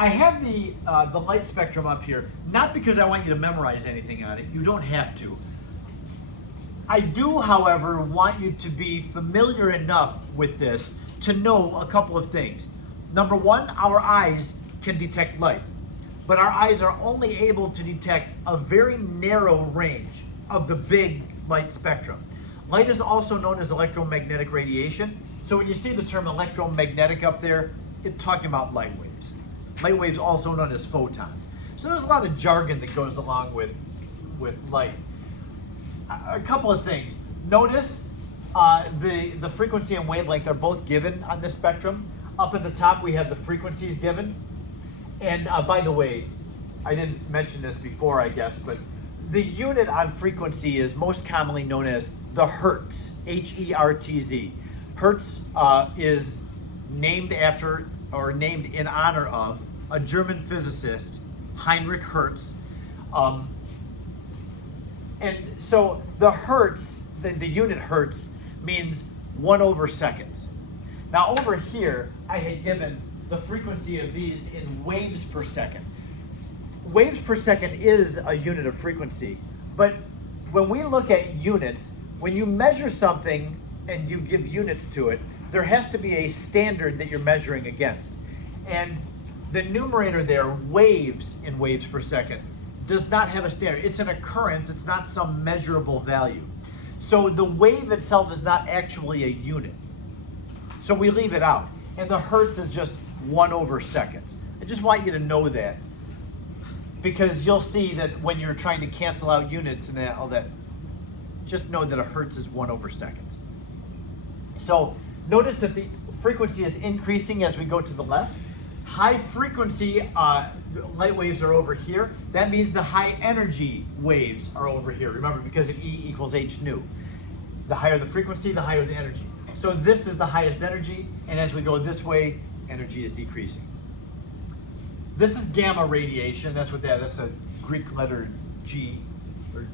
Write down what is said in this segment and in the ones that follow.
I have the light spectrum up here, not because I want you to memorize anything on it. You don't have to. I do, however, want you to be familiar enough with this to know a couple of things. Number one, our eyes can detect light, but our eyes are only able to detect a very narrow range of the big light spectrum. Light is also known as electromagnetic radiation. So when you see the term electromagnetic up there, it's talking about light waves. Light waves also known as photons. So there's a lot of jargon that goes along with light. A couple of things. Notice the frequency and wavelength are both given on this spectrum. Up at the top we have the frequencies given. And by the way, I didn't mention this before, I guess, but the unit on frequency is most commonly known as the Hertz, H-E-R-T-Z. Hertz is named after or named in honor of a German physicist, Heinrich Hertz. And so the Hertz, the unit Hertz, means 1/seconds. Now over here, I had given the frequency of these in waves per second. Waves per second is a unit of frequency, but when we look at units, when you measure something and you give units to it, there has to be a standard that you're measuring against. And the numerator there, waves in waves per second, does not have a standard. It's an occurrence, it's not some measurable value. So the wave itself is not actually a unit. So we leave it out. And the Hertz is just 1/seconds. I just want you to know that, because you'll see that when you're trying to cancel out units and all that, just know that a Hertz is 1/seconds. So notice that the frequency is increasing as we go to the left. High frequency light waves are over here. That means the high energy waves are over here. Remember, because of E equals H nu. The higher the frequency, the higher the energy. So this is the highest energy, and as we go this way, energy is decreasing. This is gamma radiation. That's a Greek letter G, or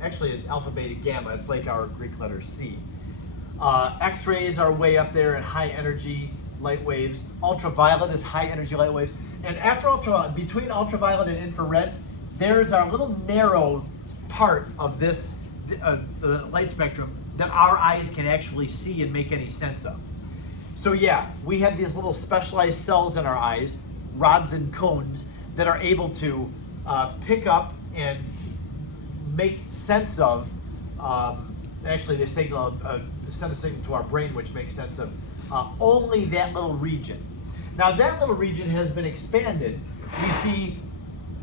actually it's alphabetic gamma. It's like our Greek letter C. X-rays are way up there at high energy light waves. Ultraviolet is high energy light waves. And after ultraviolet, between ultraviolet and infrared, there's our little narrow part of this the light spectrum that our eyes can actually see and make any sense of. So yeah, we have these little specialized cells in our eyes, rods and cones, that are able to pick up and make sense of, actually they send a signal to our brain which makes sense of only that little region. Now that little region has been expanded. We see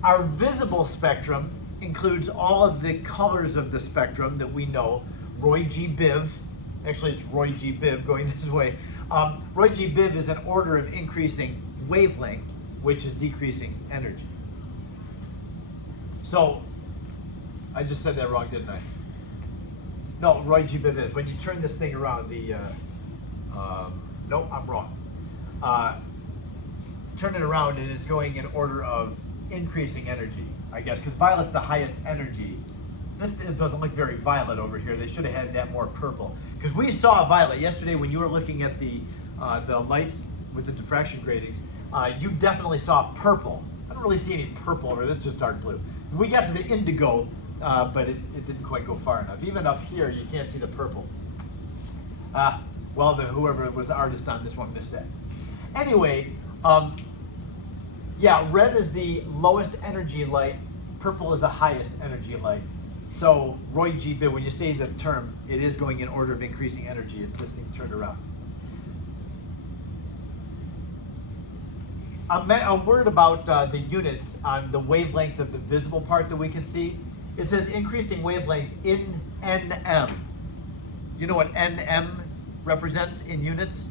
our visible spectrum includes all of the colors of the spectrum that we know. Roy G. Biv, actually it's Roy G. Biv going this way. Roy G. Biv is an order of increasing wavelength, which is decreasing energy. So, I just said that wrong, didn't I? No, Roy G. Biv is. When you turn this thing around, no, I'm wrong. Turn it around and it's going in order of increasing energy, I guess, because violet's the highest energy. This doesn't look very violet over here. They should have had that more purple. Because we saw violet yesterday when you were looking at the lights with the diffraction gratings. You definitely saw purple. I don't really see any purple over there. That's just dark blue. We got to the indigo, but it didn't quite go far enough. Even up here, you can't see the purple. Well, whoever was the artist on this one missed that. Anyway, yeah, red is the lowest energy light. Purple is the highest energy light. So Roy G. Biv, when you say the term, it is going in order of increasing energy. It's this thing turned around. A word about the units on the wavelength of the visible part that we can see. It says increasing wavelength in nm. You know what nm represents in units?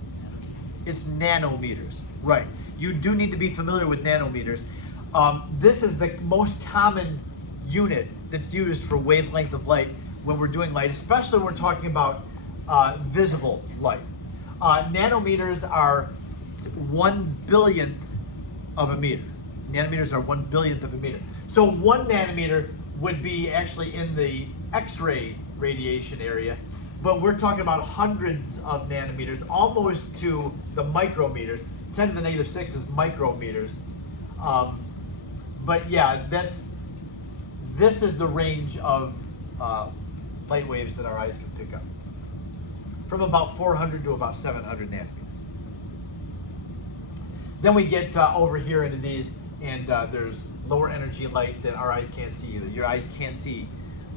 It's nanometers. Right. You do need to be familiar with nanometers. This is the most common unit that's used for wavelength of light when we're doing light, especially when we're talking about visible light. Nanometers are 1/1000th of a meter. Nanometers are 1/100000th of a meter. So 1 nanometer would be actually in the X-ray radiation area, but we're talking about hundreds of nanometers, almost to the micrometers. 10 to the -6 is micrometers. But yeah, this is the range of light waves that our eyes can pick up, from about 400 to about 700 nanometers. Then we get over here into these, and there's lower energy light that our eyes can't see either. Your eyes can't see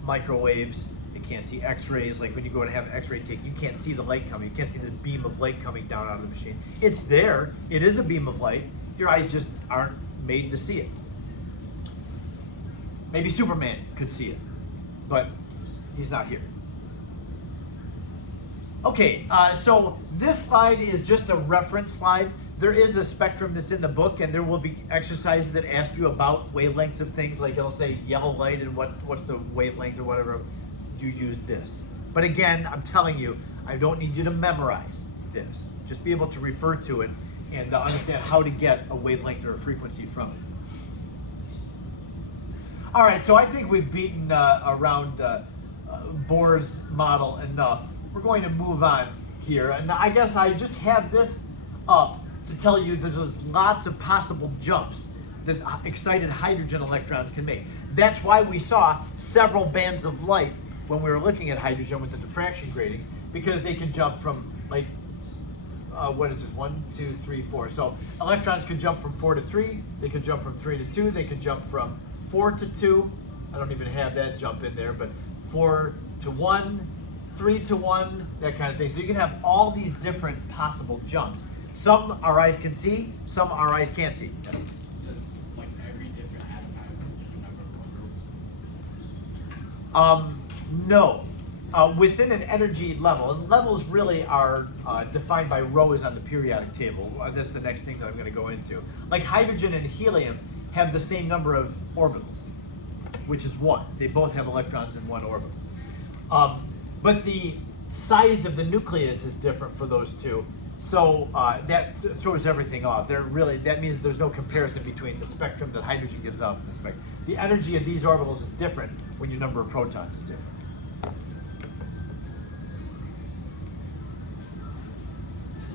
microwaves. They can't see X-rays. Like when you go to have an X-ray taken, you can't see the light coming. You can't see this beam of light coming down out of the machine. It's there. It is a beam of light. Your eyes just aren't made to see it. Maybe Superman could see it, but he's not here. Okay, so this slide is just a reference slide. There is a spectrum that's in the book, and there will be exercises that ask you about wavelengths of things, like it'll say yellow light and what's the wavelength or whatever. You use this. But again, I'm telling you, I don't need you to memorize this. Just be able to refer to it and understand how to get a wavelength or a frequency from it. All right, so I think we've beaten around Bohr's model enough. We're going to move on here, and I guess I just have this up to tell you there's lots of possible jumps that excited hydrogen electrons can make. That's why we saw several bands of light when we were looking at hydrogen with the diffraction gratings, because they can jump from, like, what is it, 1, 2, 3, 4. So electrons could jump from 4 to 3, they could jump from 3 to 2, they could jump from 4 to 2, I don't even have that jump in there, but 4 to 1, 3 to 1, that kind of thing. So you can have all these different possible jumps. Some our eyes can see, some our eyes can't see. Yes? Does like every different atom have a different number of orbitals? No. Within an energy level, and levels really are defined by rows on the periodic table. That's the next thing that I'm going to go into. Like hydrogen and helium have the same number of orbitals, which is 1. They both have electrons in 1 orbital. But the size of the nucleus is different for those two. So that throws everything off. That means there's no comparison between the spectrum that hydrogen gives off and the spectrum. The energy of these orbitals is different when your number of protons is different.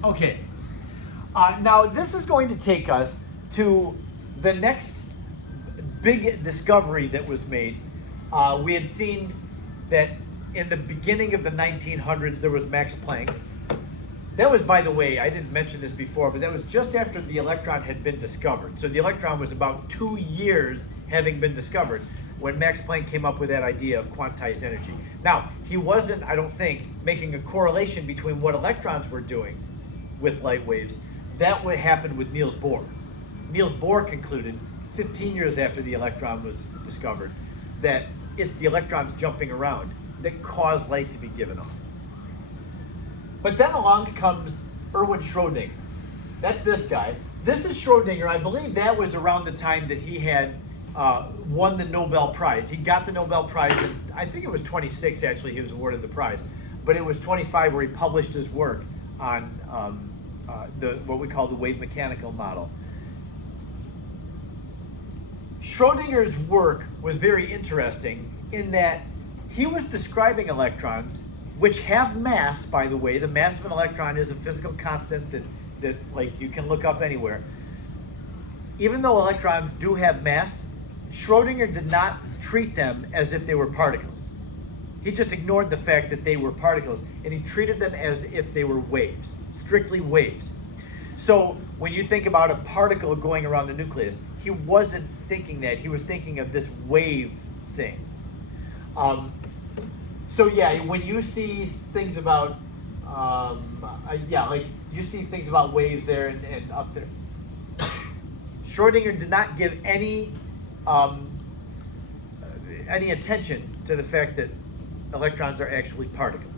Okay, now this is going to take us to the next big discovery that was made. We had seen that in the beginning of the 1900s there was Max Planck. That was, by the way, I didn't mention this before, but that was just after the electron had been discovered. So the electron was about 2 years having been discovered when Max Planck came up with that idea of quantized energy. Now, he wasn't, I don't think, making a correlation between what electrons were doing with light waves. That would happen with Niels Bohr. Niels Bohr concluded 15 years after the electron was discovered that it's the electrons jumping around that cause light to be given off. But then along comes Erwin Schrödinger. That's this guy. This is Schrödinger. I believe that was around the time that he had won the Nobel Prize. He got the Nobel Prize, and I think it was 26 actually he was awarded the prize. But it was 25 where he published his work on what we call the wave mechanical model. Schrödinger's work was very interesting in that he was describing electrons, which have mass, by the way. The mass of an electron is a physical constant that like you can look up anywhere. Even though electrons do have mass, Schrödinger did not treat them as if they were particles. He just ignored the fact that they were particles, and he treated them as if they were waves, strictly waves. So when you think about a particle going around the nucleus, he wasn't thinking that. He was thinking of this wave thing. So yeah, when you see things about, like you see things about waves there and up there. Schrödinger did not give any attention to the fact that electrons are actually particles.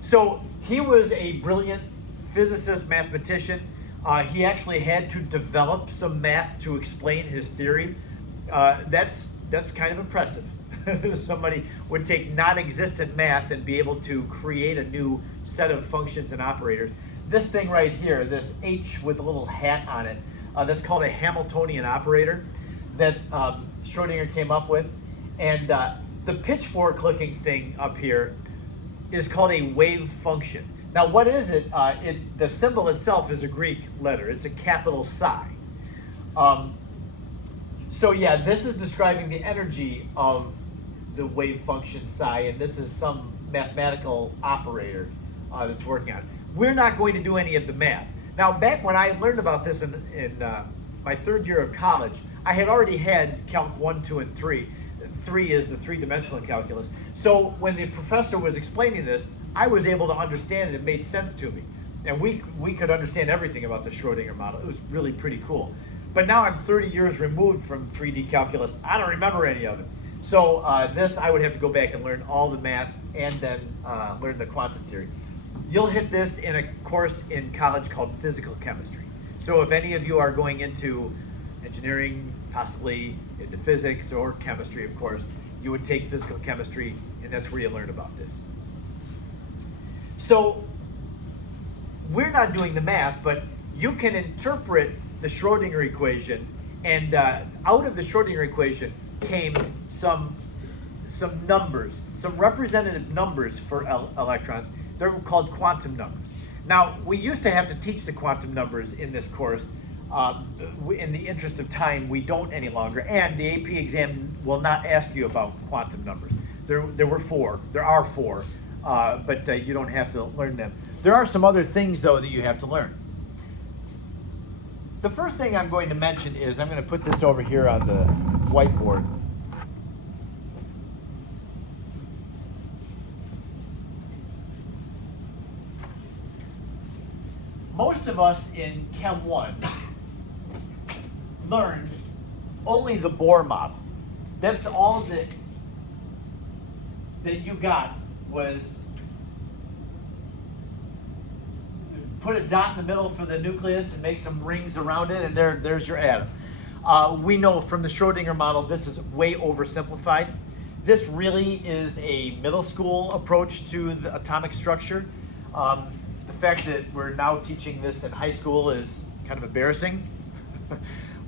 So he was a brilliant physicist, mathematician. He actually had to develop some math to explain his theory. That's kind of impressive. Somebody would take non-existent math and be able to create a new set of functions and operators. This thing right here, this H with a little hat on it, that's called a Hamiltonian operator that Schrödinger came up with. And the pitchfork looking thing up here is called a wave function. Now what is it? The symbol itself is a Greek letter. It's a capital psi. So yeah, this is describing the energy of the wave function psi, and this is some mathematical operator that's working on it. We're not going to do any of the math. Now, back when I learned about this in my third year of college, I had already had Calc 1, 2, and 3. 3 is the three-dimensional calculus. So when the professor was explaining this, I was able to understand it. It made sense to me. And we could understand everything about the Schrodinger model. It was really pretty cool. But now I'm 30 years removed from 3D calculus. I don't remember any of it. So this, I would have to go back and learn all the math and then learn the quantum theory. You'll hit this in a course in college called physical chemistry. So if any of you are going into engineering, possibly into physics or chemistry, of course, you would take physical chemistry, and that's where you learn about this. So we're not doing the math, but you can interpret the Schrodinger equation, and out of the Schrodinger equation came some numbers, some representative numbers for electrons. They're called quantum numbers. Now, we used to have to teach the quantum numbers in this course. In the interest of time, we don't any longer, and the AP exam will not ask you about quantum numbers. There are four, but you don't have to learn them. There are some other things, though, that you have to learn. The first thing I'm going to mention is, I'm going to put this over here on the whiteboard. Most of us in Chem 1 learned only the Bohr model. That's all that you got, was put a dot in the middle for the nucleus and make some rings around it, and there's your atom. We know from the Schrodinger model this is way oversimplified. This really is a middle school approach to the atomic structure. The fact that we're now teaching this in high school is kind of embarrassing.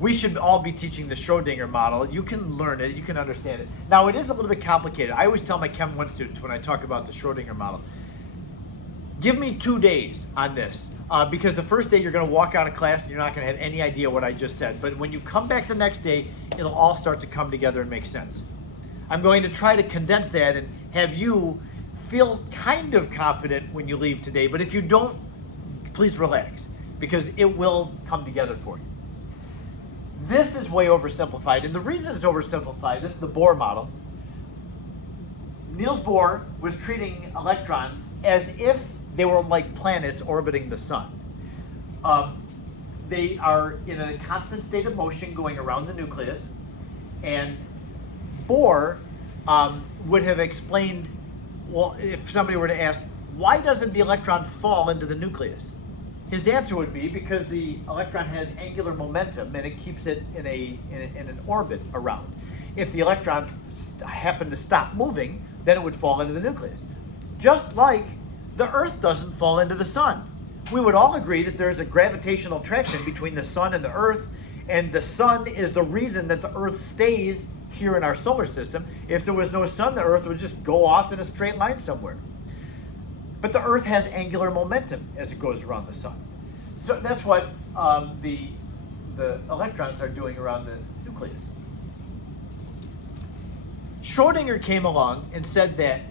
We should all be teaching the Schrodinger model. You can learn it, you can understand it. Now, it is a little bit complicated. I always tell my Chem 1 students when I talk about the Schrodinger model, give me 2 days on this, because the first day you're going to walk out of class and you're not going to have any idea what I just said. But when you come back the next day, it'll all start to come together and make sense. I'm going to try to condense that and have you feel kind of confident when you leave today. But if you don't, please relax, because it will come together for you. This is way oversimplified, and the reason it's oversimplified, this is the Bohr model. Niels Bohr was treating electrons as if they were like planets orbiting the sun. They are in a constant state of motion going around the nucleus, and Bohr would have explained, well, if somebody were to ask, why doesn't the electron fall into the nucleus? His answer would be because the electron has angular momentum and it keeps it in an orbit around. If the electron happened to stop moving, then it would fall into the nucleus. Just like the Earth doesn't fall into the sun. We would all agree that there's a gravitational attraction between the sun and the Earth, and the sun is the reason that the Earth stays here in our solar system. If there was no sun, the Earth would just go off in a straight line somewhere. But the Earth has angular momentum as it goes around the sun. So that's what the electrons are doing around the nucleus. Schrodinger came along and said that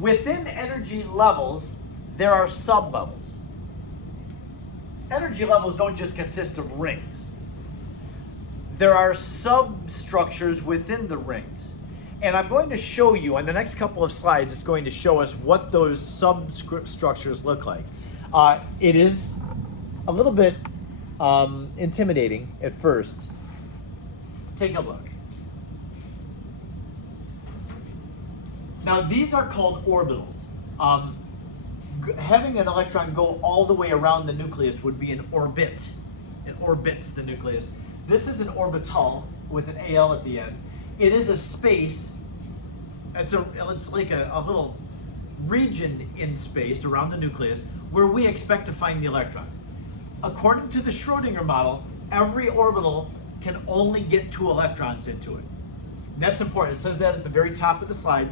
within energy levels, there are sublevels. Energy levels don't just consist of rings. There are substructures within the rings. And I'm going to show you, on the next couple of slides, it's going to show us what those substructures look like. It is a little bit intimidating at first. Take a look. Now, these are called orbitals. Having an electron go all the way around the nucleus would be an orbit. It orbits the nucleus. This is an orbital with an AL at the end. It is a space, it's like a little region in space around the nucleus where we expect to find the electrons. According to the Schrodinger model, every orbital can only get 2 electrons into it. And that's important. It says that at the very top of the slide.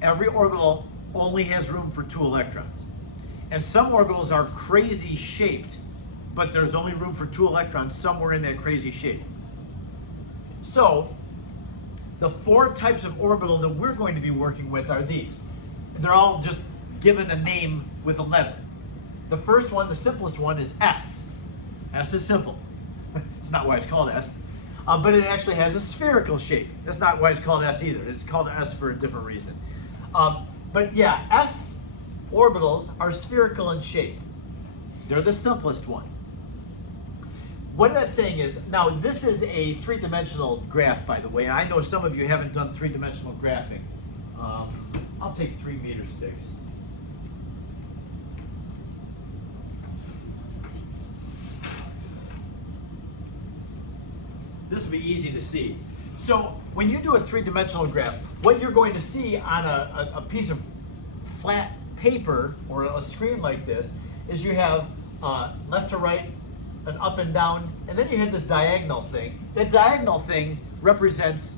Every orbital only has room for 2 electrons. And some orbitals are crazy shaped, but there's only room for 2 electrons somewhere in that crazy shape. So the 4 types of orbital that we're going to be working with are these. They're all just given a name with a letter. The first one, the simplest one, is S. S is simple. It's not why it's called S. But it actually has a spherical shape. That's not why it's called S either. It's called S for a different reason. But yeah, S orbitals are spherical in shape. They're the simplest ones. What that's saying is, now this is a 3-dimensional graph, by the way, and I know some of you haven't done 3-dimensional graphing. I'll take 3-meter sticks. This will be easy to see. So when you do a 3-dimensional graph, what you're going to see on a piece of flat paper or a screen like this is you have left to right, an up and down, and then you have this diagonal thing. That diagonal thing represents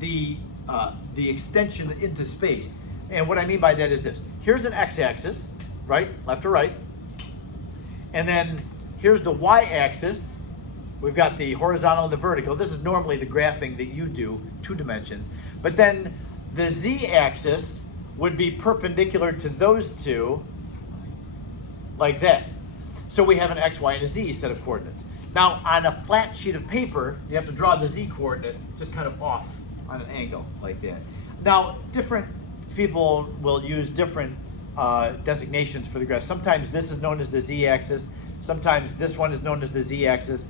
the extension into space. And what I mean by that is this. Here's an x-axis, right, left to right. And then here's the y-axis. We've got the horizontal and the vertical. This is normally the graphing that you do, 2 dimensions. But then the z-axis would be perpendicular to those two, like that. So we have an x, y, and a z set of coordinates. Now, on a flat sheet of paper, you have to draw the z coordinate just kind of off on an angle, like that. Now, different people will use different designations for the graph. Sometimes this is known as the z-axis. Sometimes this one is known as the z-axis.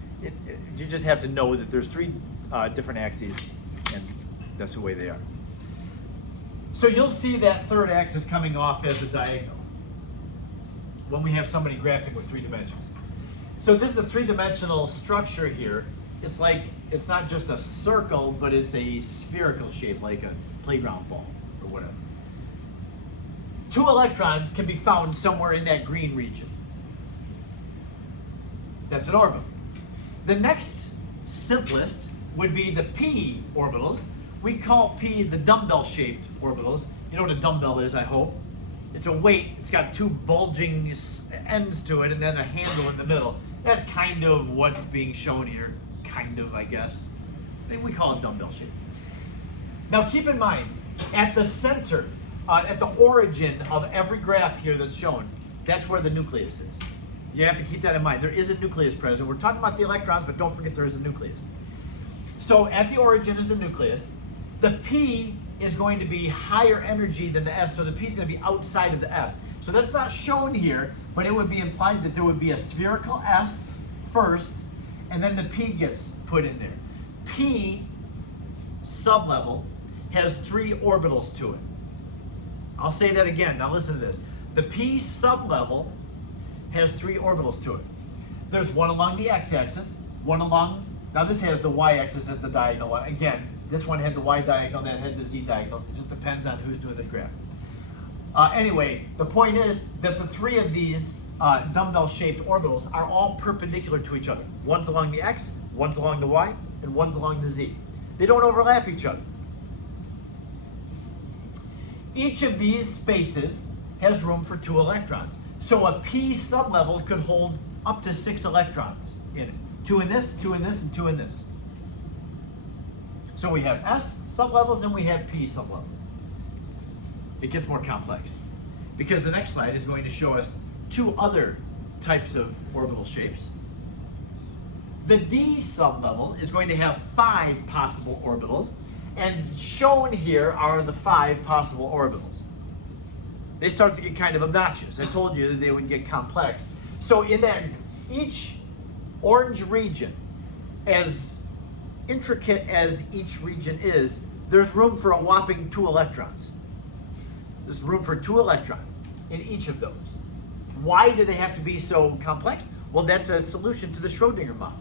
You just have to know that there's 3 different axes, and that's the way they are. So you'll see that 3rd axis coming off as a diagonal when we have somebody graphing with 3 dimensions. So this is a 3-dimensional structure here. It's like, it's not just a circle, but it's a spherical shape, like a playground ball or whatever. 2 electrons can be found somewhere in that green region. That's an orbital. The next simplest would be the p orbitals. We call p the dumbbell-shaped orbitals. You know what a dumbbell is, I hope. It's a weight. It's got 2 bulging ends to it and then a handle in the middle. That's kind of what's being shown here. Kind of, I guess. I think we call it dumbbell shape. Now keep in mind, at the center, at the origin of every graph here that's shown, that's where the nucleus is. You have to keep that in mind. There is a nucleus present. We're talking about the electrons, but don't forget there is a nucleus. So at the origin is the nucleus. The P is going to be higher energy than the S, so the P is going to be outside of the S. So that's not shown here, but it would be implied that there would be a spherical S first, and then the P gets put in there. P sublevel has 3 orbitals to it. I'll say that again. Now listen to this. The P sublevel has 3 orbitals to it. There's one along the x-axis, one along, now this has the y-axis as the diagonal. Again, this one had the y diagonal, that had the z diagonal. It just depends on who's doing the graph. Anyway, the point is that the 3 of these dumbbell-shaped orbitals are all perpendicular to each other. One's along the x, one's along the y, and one's along the z. They don't overlap each other. Each of these spaces has room for 2 electrons. So a p sublevel could hold up to 6 electrons in it. 2 in this, 2 in this, and 2 in this. So we have S sublevels and we have P sublevels. It gets more complex because the next slide is going to show us 2 other types of orbital shapes. The D sublevel is going to have 5 possible orbitals, and shown here are the 5 possible orbitals. They start to get kind of obnoxious. I told you that they would get complex. So in that, each orange region, as intricate as each region is, there's room for a whopping 2 electrons. There's room for 2 electrons in each of those. Why do they have to be so complex? Well, that's a solution to the Schrodinger model.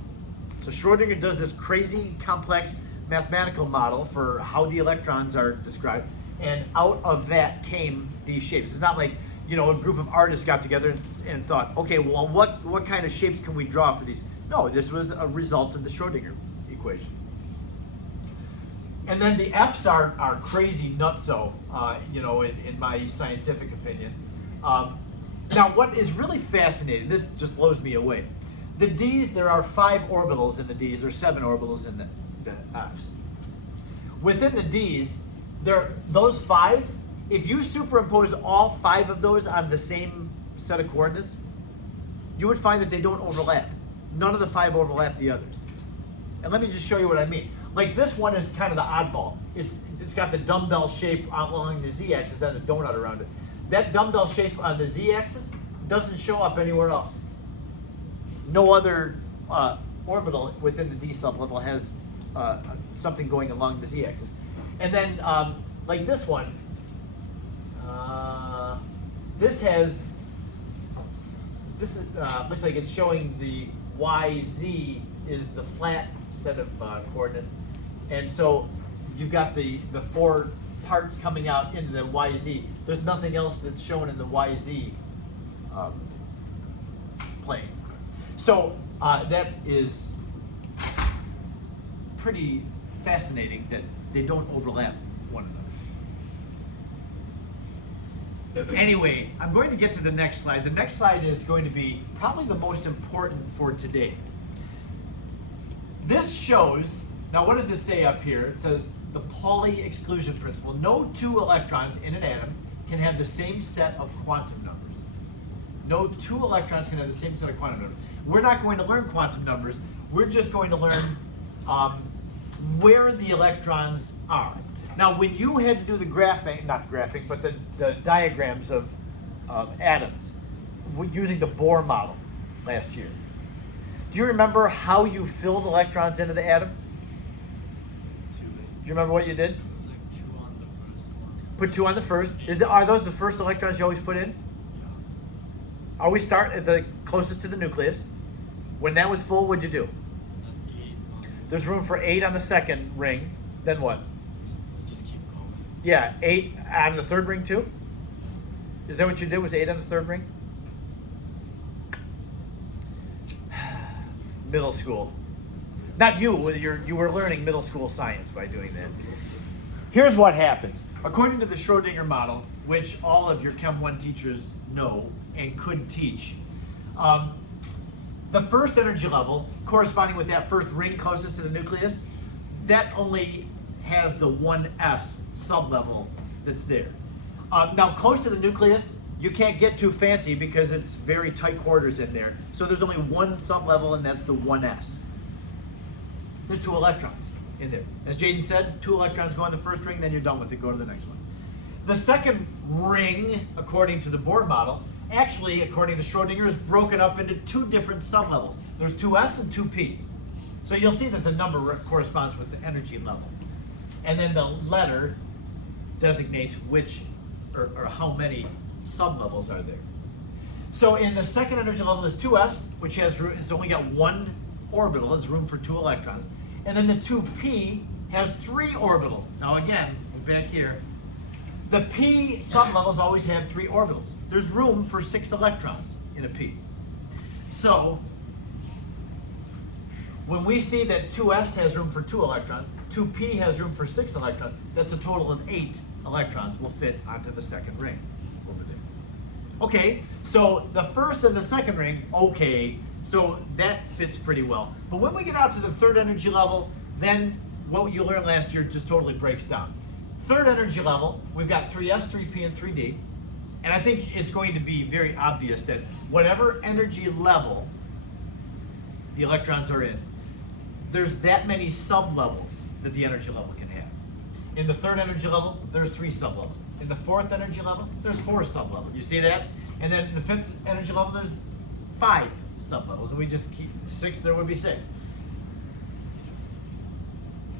So Schrodinger does this crazy complex mathematical model for how the electrons are described, and out of that came these shapes. It's not like, you know, a group of artists got together and thought, okay, well, what kind of shapes can we draw for these? No, this was a result of the Schrodinger equation. And then the F's are crazy nutso, you know, in my scientific opinion. Now, what is really fascinating, this just blows me away. The D's, there are 5 orbitals in the D's, there's 7 orbitals in the the F's. Within the D's, those 5, if you superimpose all 5 of those on the same set of coordinates, you would find that they don't overlap. None of the 5 overlap the others. And let me just show you what I mean. Like this one is kind of the oddball. It's got the dumbbell shape along the z-axis, then a donut around it. That dumbbell shape on the z-axis doesn't show up anywhere else. No other orbital within the D sublevel has something going along the z-axis. And then, like this one, this looks like it's showing the YZ is the flat set of coordinates. And so you've got the 4 parts coming out into the YZ. There's nothing else that's shown in the YZ plane. So that is pretty fascinating that they don't overlap one another. Anyway, I'm going to get to the next slide. The next slide is going to be probably the most important for today. This shows, now what does this say up here? It says the Pauli exclusion principle. No 2 electrons in an atom can have the same set of quantum numbers. No 2 electrons can have the same set of quantum numbers. We're not going to learn quantum numbers. We're just going to learn where the electrons are. Now, when you had to do the graphing, not the graphing, but the diagrams of atoms using the Bohr model last year, do you remember how you filled electrons into the atom? 2. Do you remember what you did? It was like 2 on the first one. Put 2 on the first. Are those the first electrons you always put in? Yeah. Always start at the closest to the nucleus. When that was full, what'd you do? Then 8 on. There's room for 8 on the second ring. Then what? Let's just keep going. Yeah, 8 on the third ring too? Is that what you did, was 8 on the third ring? Middle school. Not you, you were learning middle school science by doing that. Here's what happens. According to the Schrodinger model, which all of your Chem 1 teachers know and could teach, the first energy level, corresponding with that first ring closest to the nucleus, that only has the 1s sublevel that's there. Now, close to the nucleus, you can't get too fancy because it's very tight quarters in there. So there's only 1 sublevel, and that's the 1s. There's 2 electrons in there. As Jaden said, 2 electrons go in the first ring, then you're done with it, go to the next one. The second ring, according to the Bohr model, actually, according to Schrodinger, is broken up into 2 different sublevels. There's 2s and 2p. So you'll see that the number corresponds with the energy level. And then the letter designates which or how many sublevels are there. So in the second energy level, there's 2s, which has room, it's only got 1 orbital, it's room for 2 electrons. And then the 2p has 3 orbitals. Now again, back here, the p sublevels always have 3 orbitals. There's room for 6 electrons in a p. So when we see that 2s has room for 2 electrons, 2p has room for 6 electrons, that's a total of 8 electrons will fit onto the second ring over there. Okay, so the first and the second ring, okay, so that fits pretty well. But when we get out to the third energy level, then what you learned last year just totally breaks down. Third energy level, we've got 3s, 3p, and 3d. And I think it's going to be very obvious that whatever energy level the electrons are in, there's that many sublevels that the energy level can have. In the third energy level, there's 3 sublevels. In the fourth energy level, there's 4 sublevels. You see that? And then in the fifth energy level, there's 5 sublevels. And we just keep 6, there would be 6.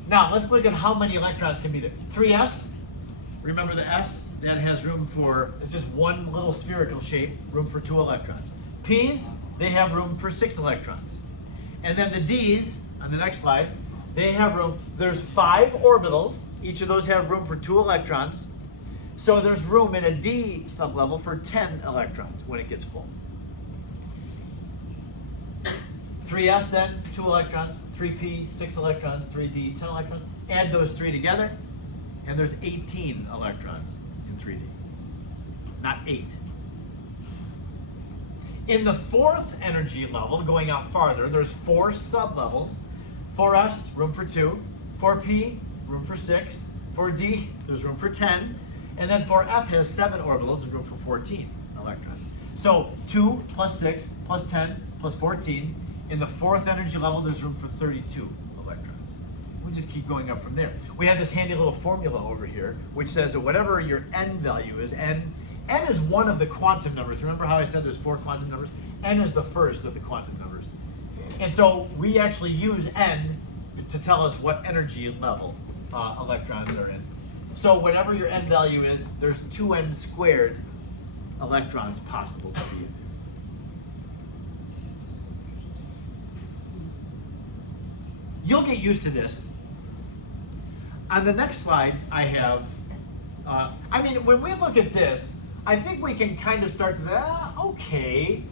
Now, let's look at how many electrons can be there. 3s, remember the s? That has room for, it's just one little spherical shape, room for 2 electrons. P's, they have room for 6 electrons. And then the D's, on the next slide, they have room, there's 5 orbitals. Each of those have room for 2 electrons. So there's room in a D sublevel for 10 electrons when it gets full. 3s then, 2 electrons, 3p, 6 electrons, 3d, 10 electrons. Add those 3 together, and there's 18 electrons in 3d, not 8. In the fourth energy level, going out farther, there's 4 sublevels. 4s, room for 2. For P, room for 6. For D, there's room for 10. And then for F has 7 orbitals, there's room for 14 electrons. So 2 plus 6 plus 10 plus 14. In the 4th energy level, there's room for 32 electrons. We just keep going up from there. We have this handy little formula over here, which says that whatever your n value is, n is one of the quantum numbers. Remember how I said there's 4 quantum numbers? N is the first of the quantum numbers. And so we actually use n to tell us what energy level electrons are in. So whatever your n value is, there's 2n squared electrons possible to be in. You'll get used to this. On the next slide, I have, when we look at this, I think we can kind of start to, okay,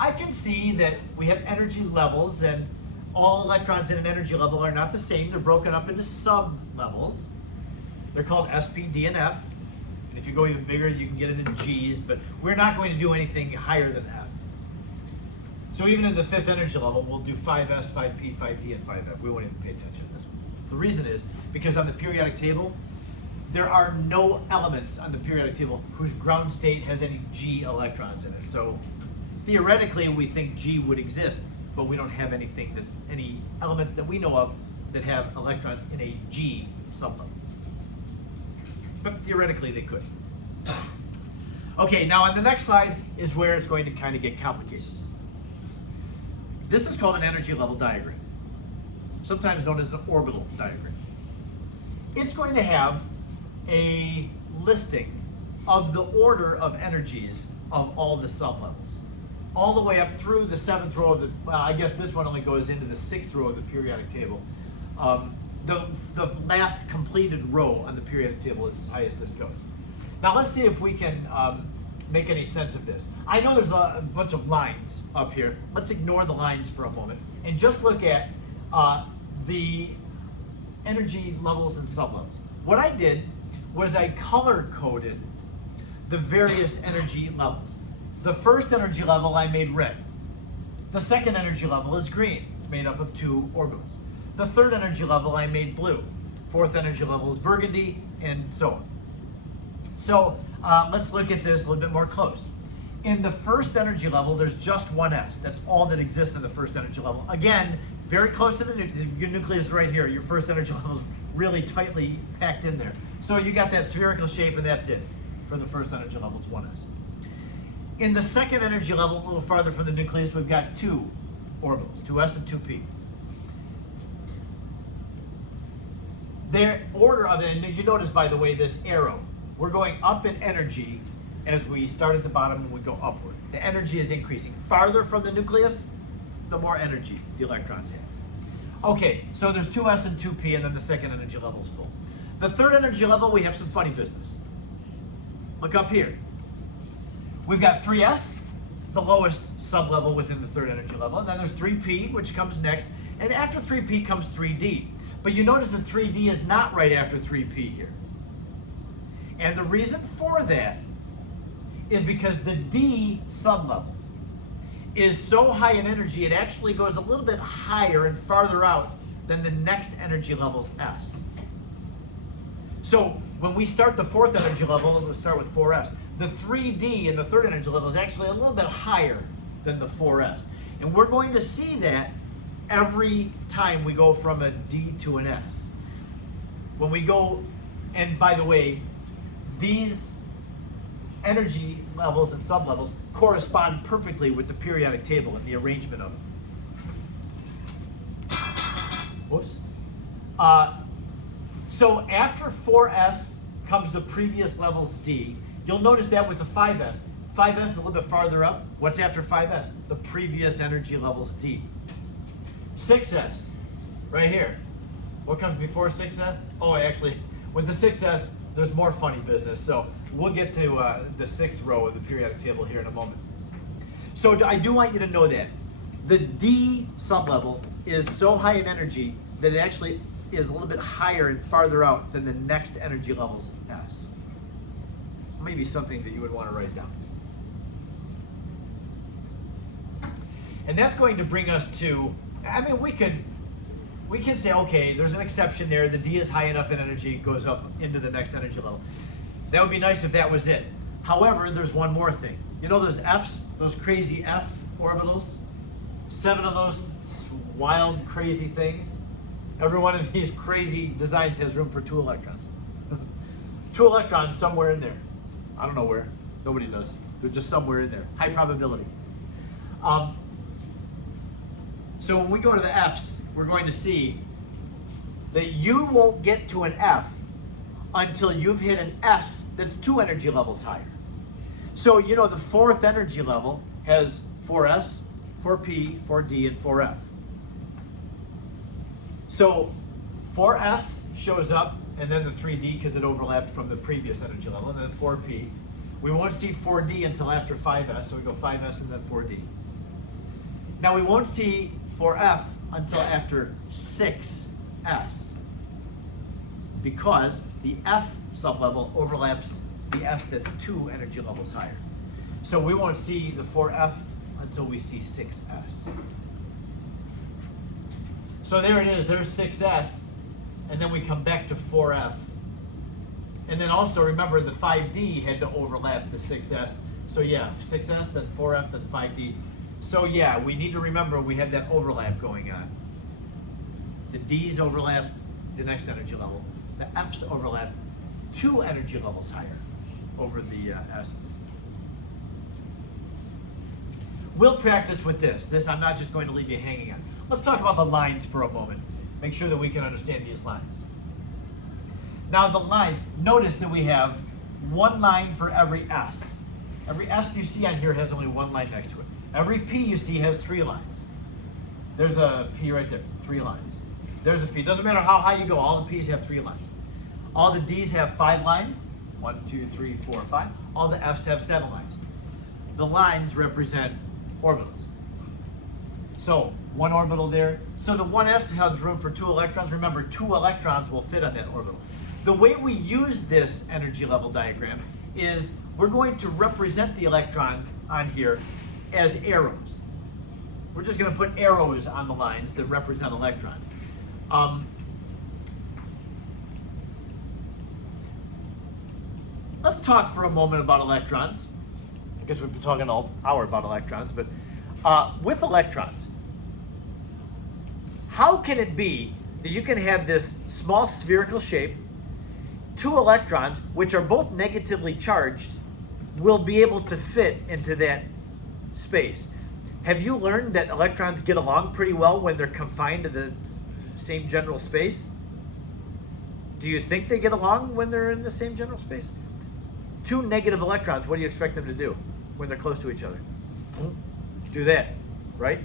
I can see that we have energy levels, and all electrons in an energy level are not the same. They're broken up into sub-levels. They're called S, P, D, and F. And if you go even bigger, you can get into G's, but we're not going to do anything higher than F. So even in the 5th energy level, we'll do 5S, 5P, 5D, and 5F. We won't even pay attention to this one. The reason is because on the periodic table, there are no elements on the periodic table whose ground state has any G electrons in it. So theoretically, we think G would exist, but we don't have any elements that we know of that have electrons in a G sublevel. But theoretically, they could. Okay, now on the next slide is where it's going to kind of get complicated. This is called an energy level diagram, sometimes known as an orbital diagram. It's going to have a listing of the order of energies of all the sublevels, all the way up through the 7th row of the, well, I guess this one only goes into the 6th row of the periodic table. The last completed row on the periodic table is as high as this goes. Now let's see if we can make any sense of this. I know there's a bunch of lines up here. Let's ignore the lines for a moment and just look at the energy levels and sublevels. What I did was I color-coded the various energy levels. The 1st energy level I made red. The 2nd energy level is green. It's made up of 2 orbitals. The 3rd energy level I made blue. 4th energy level is burgundy, and so on. So let's look at this a little bit more close. In the 1st energy level, there's just one S. That's all that exists in the 1st energy level. Again, very close to the nucleus. Your nucleus is right here. Your 1st energy level is really tightly packed in there. So you got that spherical shape, and that's it. For the 1st energy level, it's one S. In the 2nd energy level, a little farther from the nucleus, we've got 2 orbitals, 2s and 2p. Their order of it, and you notice, by the way, this arrow. We're going up in energy as we start at the bottom and we go upward. The energy is increasing. Farther from the nucleus, the more energy the electrons have. Okay, so there's 2s and 2p, and then the 2nd energy level is full. The 3rd energy level, we have some funny business. Look up here. We've got 3s, the lowest sublevel within the 3rd energy level, and then there's 3p, which comes next, and after 3p comes 3d. But you notice that 3d is not right after 3p here. And the reason for that is because the D sublevel is so high in energy, it actually goes a little bit higher and farther out than the next energy level's S. So when we start the 4th energy level, we'll start with 4s. The 3D in the 3rd energy level is actually a little bit higher than the 4s. And we're going to see that every time we go from a D to an S. When we go, and by the way, these energy levels and sublevels correspond perfectly with the periodic table and the arrangement of them. Whoops. So after 4s comes the previous level's D. You'll notice that with the 5s. 5s is a little bit farther up. What's after 5s? The previous energy level's D. 6s, right here. What comes before 6s? Oh, actually, with the 6s, there's more funny business. So we'll get to the 6th row of the periodic table here in a moment. So I do want you to know that the D sublevel is so high in energy that it actually is a little bit higher and farther out than the next energy level's S. Maybe something that you would want to write down. And that's going to bring us to, I mean, we could we can say, okay, there's an exception there. The D is high enough in energy, it goes up into the next energy level. That would be nice if that was it. However, there's one more thing. You know those Fs, those crazy F orbitals? 7 of those wild, crazy things. Every one of these crazy designs has room for 2 electrons. 2 electrons somewhere in there. I don't know where. Nobody does. They're just somewhere in there. High probability. So when we go to the Fs, we're going to see that you won't get to an F until you've hit an S that's 2 energy levels higher. So you know the 4th energy level has 4s, 4p, 4d, and 4f. So 4s shows up, and then the 3d because it overlapped from the previous energy level, and then 4p. We won't see 4d until after 5s, so we go 5s and then 4d. Now we won't see 4f until after 6s, because the F sublevel overlaps the S that's 2 energy levels higher. So we won't see the 4f until we see 6s. So there it is, there's 6s, and then we come back to 4f. And then also remember the 5d had to overlap the 6s. So yeah, 6s, then 4f, then 5d. So yeah, we need to remember we had that overlap going on. The D's overlap the next energy level. The F's overlap 2 energy levels higher over the S's. We'll practice with this. I'm not just going to leave you hanging on. Let's talk about the lines for a moment. Make sure that we can understand these lines. Now the lines, notice that we have 1 line for every S. Every S you see on here has only 1 line next to it. Every P you see has 3 lines. There's a P right there, 3 lines. There's a P. Doesn't matter how high you go, all the P's have 3 lines. All the D's have 5 lines. 1, 2, 3, 4, 5. All the F's have 7 lines. The lines represent orbitals. So 1 orbital there. So the 1s has room for 2 electrons. Remember, 2 electrons will fit on that orbital. The way we use this energy level diagram is we're going to represent the electrons on here as arrows. We're just going to put arrows on the lines that represent electrons. Let's talk for a moment about electrons. I guess we've been talking all hour about electrons, but with electrons, how can it be that you can have this small spherical shape, 2 electrons, which are both negatively charged, will be able to fit into that space? Have you learned that electrons get along pretty well when they're confined to the same general space? Do you think they get along when they're in the same general space? 2 negative electrons, what do you expect them to do when they're close to each other? Do that, right?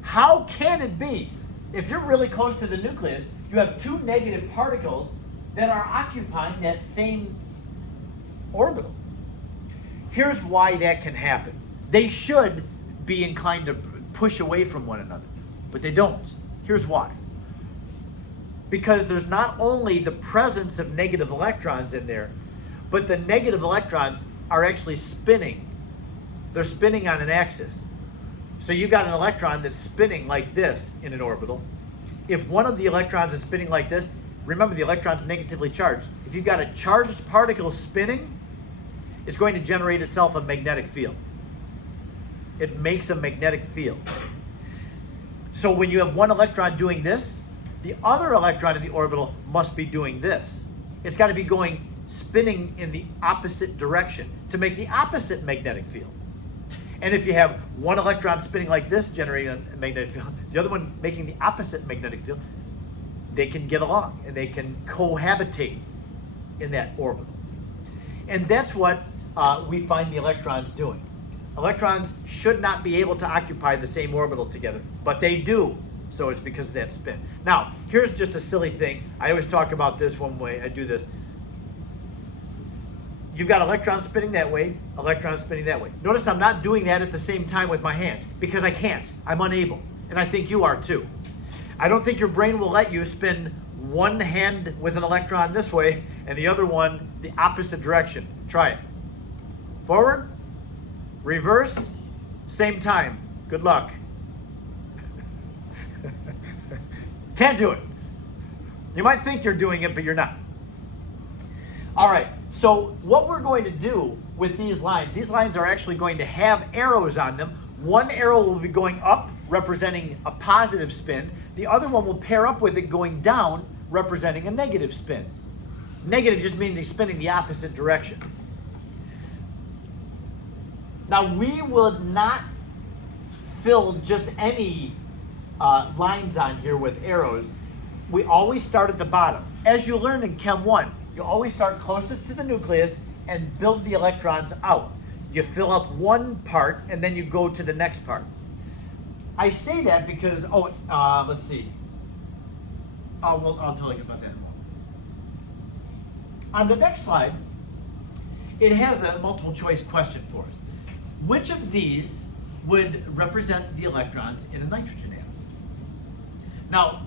How can it be, if you're really close to the nucleus, you have 2 negative particles that are occupying that same orbital? Here's why that can happen. They should be inclined to push away from one another, but they don't. Here's why. Because there's not only the presence of negative electrons in there, but the negative electrons are actually spinning. They're spinning on an axis. So you've got an electron that's spinning like this in an orbital. If one of the electrons is spinning like this, remember the electron's negatively charged. If you've got a charged particle spinning, it's going to generate itself a magnetic field. It makes a magnetic field. So when you have one electron doing this, the other electron in the orbital must be doing this. It's got to be spinning in the opposite direction to make the opposite magnetic field. And if you have one electron spinning like this, generating a magnetic field, the other one making the opposite magnetic field, they can get along and they can cohabitate in that orbital. And that's what we find the electrons doing. Electrons should not be able to occupy the same orbital together, but they do. So it's because of that spin. Now, here's just a silly thing. I always talk about this one way. I do this. You've got electrons spinning that way, electrons spinning that way. Notice I'm not doing that at the same time with my hands because I can't. I'm unable. And I think you are too. I don't think your brain will let you spin one hand with an electron this way and the other one the opposite direction. Try it. Forward, reverse, same time. Good luck. Can't do it. You might think you're doing it, but you're not. All right, so what we're going to do with these lines are actually going to have arrows on them. One arrow will be going up, representing a positive spin. The other one will pair up with it going down, representing a negative spin. Negative just means he's spinning the opposite direction. Now, we will not fill just any lines on here with arrows. We always start at the bottom. As you learned in Chem 1, you always start closest to the nucleus and build the electrons out. You fill up one part and then you go to the next part. I say that because, let's see. I'll tell you about that in a moment. On the next slide, it has a multiple choice question for us. Which of these would represent the electrons in a nitrogen atom? Now,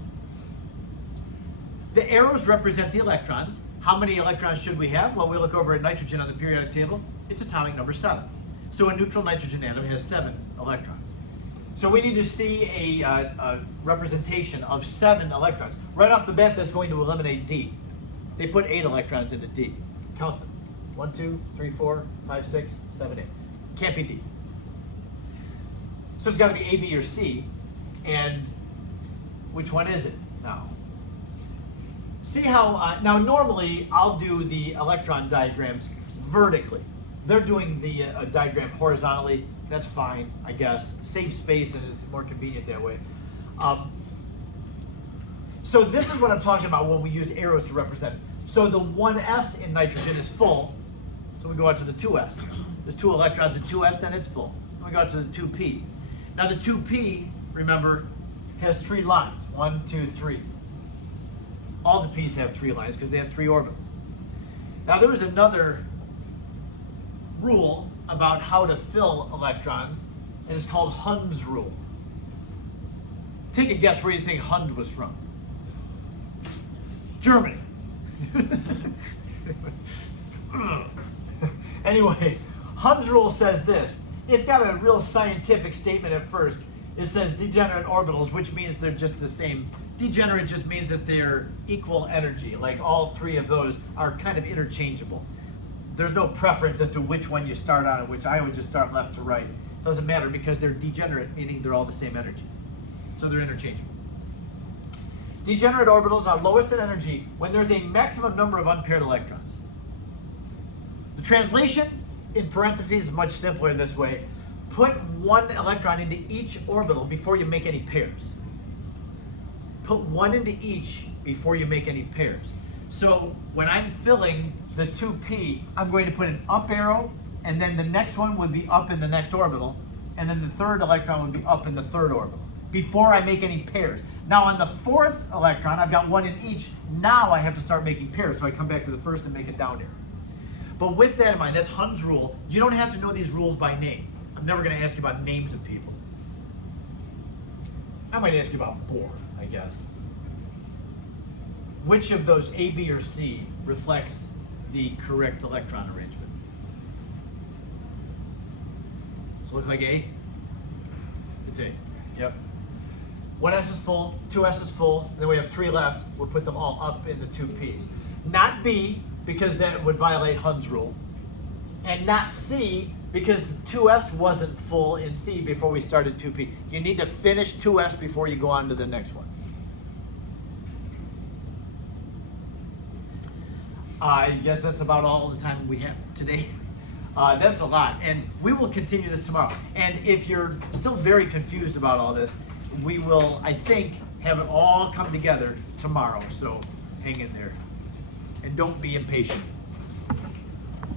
the arrows represent the electrons. How many electrons should we have? Well, we look over at nitrogen on the periodic table. It's atomic number 7. So a neutral nitrogen atom has 7 electrons. So we need to see a representation of 7 electrons. Right off the bat, that's going to eliminate D. They put 8 electrons into D. Count them. 1, 2, 3, 4, 5, 6, 7, 8. Can't be D. So it's got to be A, B, or C. And which one is it now? See how, now normally I'll do the electron diagrams vertically. They're doing the diagram horizontally. That's fine, I guess. Saves space and it's more convenient that way. So this is what I'm talking about when we use arrows to represent. So the 1s in nitrogen is full. So we go out to the 2s. There's 2 electrons in 2s, then it's full. Then we go out to the 2p. Now the 2p, remember, has 3 lines. 1, 2, 3. All the p's have 3 lines because they have 3 orbitals. Now there was another rule about how to fill electrons, and it's called Hund's rule. Take a guess where you think Hund was from. Germany. Anyway, Hund's rule says this. It's got a real scientific statement at first. It says degenerate orbitals, which means they're just the same. Degenerate just means that they're equal energy, like all 3 of those are kind of interchangeable. There's no preference as to which one you start on, which I would just start left to right. Doesn't matter because they're degenerate, meaning they're all the same energy. So they're interchangeable. Degenerate orbitals are lowest in energy when there's a maximum number of unpaired electrons. The translation in parentheses is much simpler in this way. Put 1 electron into each orbital before you make any pairs. Put 1 into each before you make any pairs. So when I'm filling the 2p, I'm going to put an up arrow, and then the next one would be up in the next orbital, and then the 3rd electron would be up in the 3rd orbital, before I make any pairs. Now on the 4th electron, I've got 1 in each. Now I have to start making pairs, so I come back to the 1st and make a down arrow. But with that in mind, that's Hund's rule. You don't have to know these rules by name. I'm never going to ask you about names of people. I might ask you about Bohr, I guess. Which of those, A, B, or C, reflects the correct electron arrangement? Does it look like A? It's A. Yep. 1s is full, 2s is full, then we have 3 left. We'll put them all up in the 2p's. Not B, because that would violate Hund's rule. And not C, because 2s wasn't full in C before we started 2p. You need to finish 2s before you go on to the next one. I guess that's about all the time we have today. That's a lot, and we will continue this tomorrow. And if you're still very confused about all this, we will, I think, have it all come together tomorrow. So hang in there, and don't be impatient.